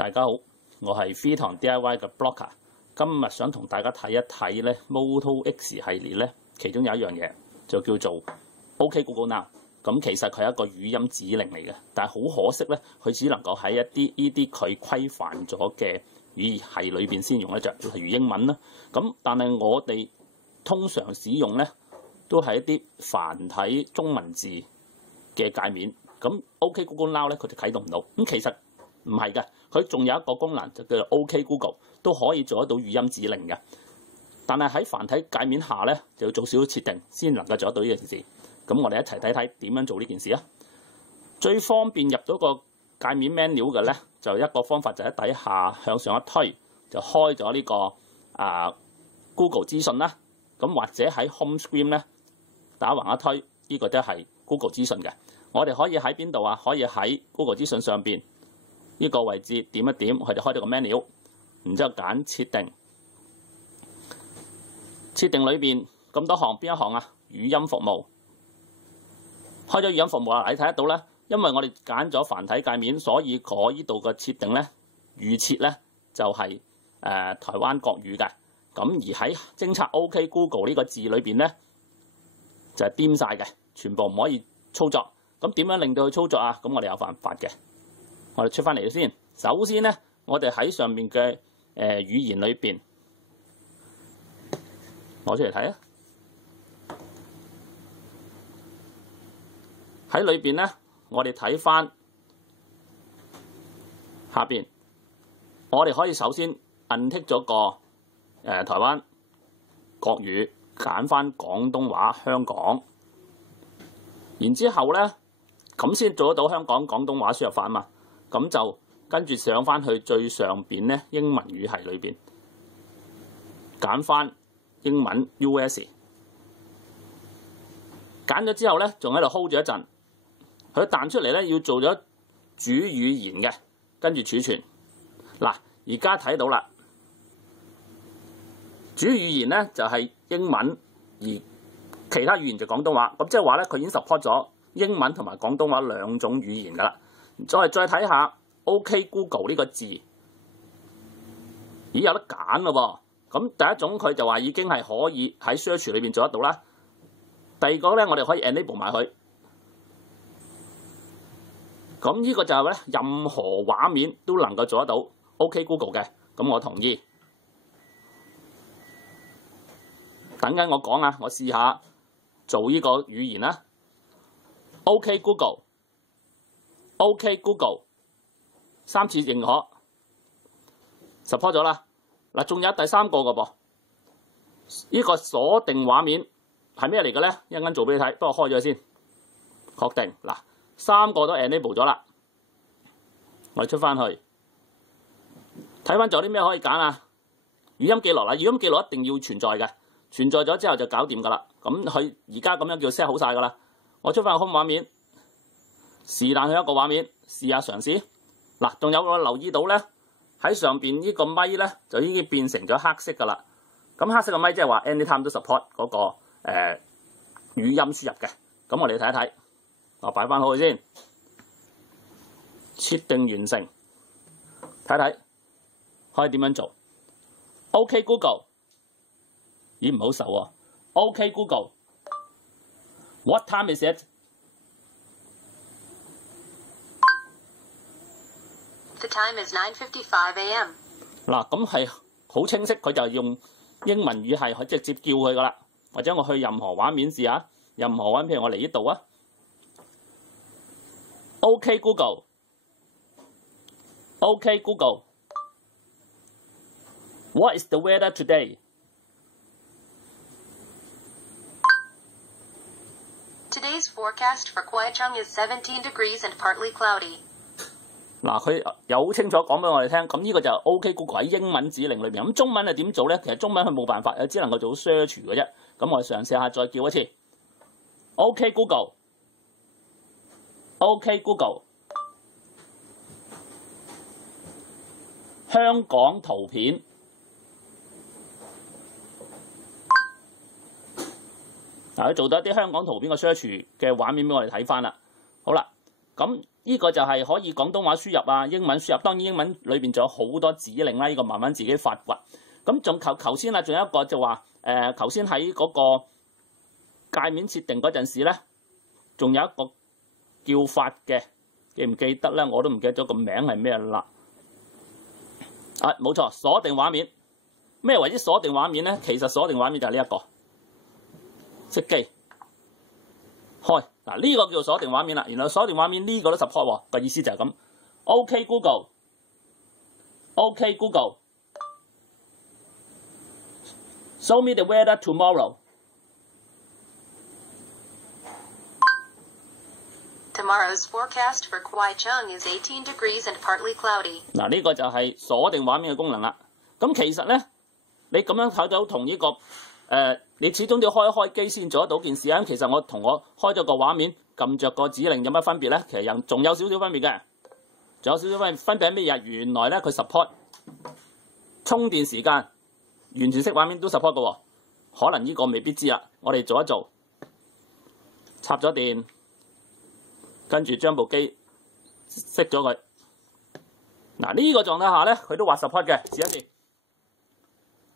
大家好，我係飛堂 DIY 嘅 Blocker， 今日想同大家睇一睇咧 Moto X 系列咧，其中有一樣嘢就叫做 OK Google Now。咁其實佢係一個語音指令嚟嘅，但係好可惜咧，佢只能夠喺一啲呢啲佢規範咗嘅語言系裏邊先用得着，例如英文啦。咁但係我哋通常使用咧，都係一啲繁體中文字嘅界面。咁 OK Google Now 咧，佢就啟動唔到。咁其實唔係嘅，佢仲有一個功能就叫做 OK Google， 都可以做得到語音指令嘅。但係喺繁體界面下咧，就要做少少設定先能夠做得到呢件事。咁我哋一齊睇睇點樣做呢件事啊！最方便入到個界面 menu 嘅咧，就一個方法就喺底下向上一推，就開咗呢個Google 資訊啦。咁或者喺 Home Screen 咧打橫一推，呢個都係 Google 資訊嘅。我哋可以喺邊度啊？可以喺 Google 資訊上邊呢個位置點一點，佢就開咗個 menu， 然之後揀設定。設定裏邊咁多行，邊一行啊？語音服務。開咗語音服務啦，你睇得到咧，因為我哋揀咗繁體界面，所以嗰呢度嘅設定咧預設咧就係台灣國語嘅。咁而喺偵測 OK Google 呢個字裏邊咧就係掂晒嘅，全部唔可以操作。咁點樣令到佢操作啊？咁我哋有辦法嘅，我哋出翻嚟先。首先咧，我哋喺上面嘅語言裏邊攞出嚟睇啊。喺裏邊咧，我哋睇翻下邊，我哋可以首先摁剔咗個台灣國語，揀翻廣東話香港，然之後咧咁先做得到香港廣東話輸入法啊嘛。咁就跟住上翻去最上邊咧英文語系裏邊，揀翻英文 US， 揀咗之後咧，仲喺度 hold 住一陣。佢彈出嚟咧，要做咗主語言嘅，跟住儲存。嗱，而家睇到啦，主語言咧就係英文，而其他語言就廣東話。咁即係話咧，佢已經 support 咗英文同埋廣東話兩種語言噶啦。再睇下 OK Google 呢個字，咦有得揀咯喎。咁第一種佢就話已經係可以喺 search 裏邊做得到啦。第二個咧，我哋可以 enable 埋佢。咁呢個就係咧，任何畫面都能夠做得到 OK Google 嘅，咁我同意。等緊我講啊，我試下做呢個語言啦。OK Google，OK Google， 3次認可 ，support 咗啦。嗱，仲有第三個個噃，呢個鎖定畫面係咩嚟嘅咧？一陣間做俾你睇，不過開咗先，確定嗱。3個都 enable 咗啦，我哋出翻去睇翻仲有啲咩可以揀啊？語音記錄啦，語音記錄一定要存在嘅，存在咗之後就搞掂噶啦。咁佢而家咁樣叫 set 好晒噶啦。我出翻去 home 畫面，是但去一個畫面試下嘗試。嗱，仲有我留意到咧，喺上邊呢個咪咧就已經變成咗黑色噶啦。咁黑色嘅咪即係話 anytime 都 support 嗰個語音輸入嘅。咁我哋睇一睇。我擺翻好去先，設定完成，睇睇可以點樣做 ？OK Google， 咦唔好受喎。OK Google，What time is it？ The time is 9:55 a.m. 嗱，咁係好清晰，佢就用英文語系，佢直接叫佢噶啦。或者我去任何畫面試下，任何畫面，譬如我嚟呢度啊。OK Google，OK Google，What is the weather today？ Today's forecast for Gweizhou is 17 degrees and partly cloudy. 嗱，佢有好清楚講俾我哋聽，咁呢個就係 OK Google 喺英文指令裏邊。咁中文係點做咧？其實中文佢冇辦法，只能夠做 search 嘅啫。咁我哋嘗試下再叫一次 OK Google。OK Google， 香港圖片，嗱佢做到一啲香港圖片嘅 search 嘅畫面俾我哋睇翻啦。好啦，咁呢個就係可以廣東話輸入啊，英文輸入。當然英文裏邊仲有好多指令啦，呢個慢慢自己發掘。咁仲頭先啦，仲有一個就話頭先喺嗰個界面設定嗰陣時咧，仲有一個叫法嘅，記唔記得咧？我都唔記得咗個名係咩啦。啊，冇錯，鎖定畫面。咩為之鎖定畫面咧？其實鎖定畫面就係呢一個熄機開嗱，呢個叫做鎖定畫面啦。然後鎖定畫面呢個都 support 喎，個意思就係咁。OK Google，OK Google，show me the weather tomorrow。 Tomorrow's forecast for Kwaichung is 18 degrees and partly cloudy. 嗱，呢個就係鎖定畫面嘅功能啦。咁其實咧，你咁樣睇到同呢個你始終都要開一開機先做得到件事啊。其實我開咗個畫面，撳着個指令有乜分別咧？其實仲有少少分別嘅，仲有少少分別係咩嘢？原來咧佢 support 充電時間，完全熄畫面都 support 嘅喎。可能呢個未必知啦，我哋做一做，插咗電。跟住將部機熄咗佢。嗱，呢個狀態下咧，佢都話 support 嘅，試一試。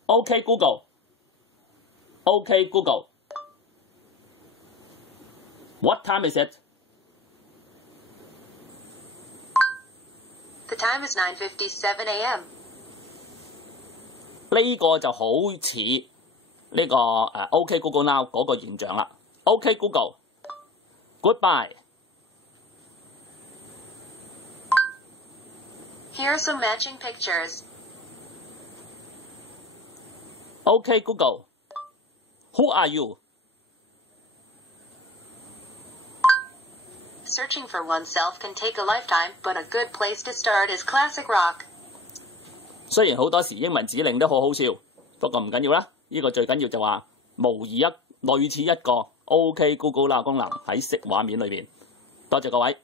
OK Google，OK Google。What time is it？ The time is 9:57 a.m. 呢個就好似呢個OK Google Now 嗰個現象啦。OK Google，Goodbye。Here are some matching pictures. OK Google, who are you? Searching for oneself can take a lifetime, but a good place to start is classic rock. 雖然好多時英文指令都好好笑，不過唔緊要啦。呢個最緊要就話模擬類似一個 OK Google Now 功能喺熄畫面裏邊。多謝各位。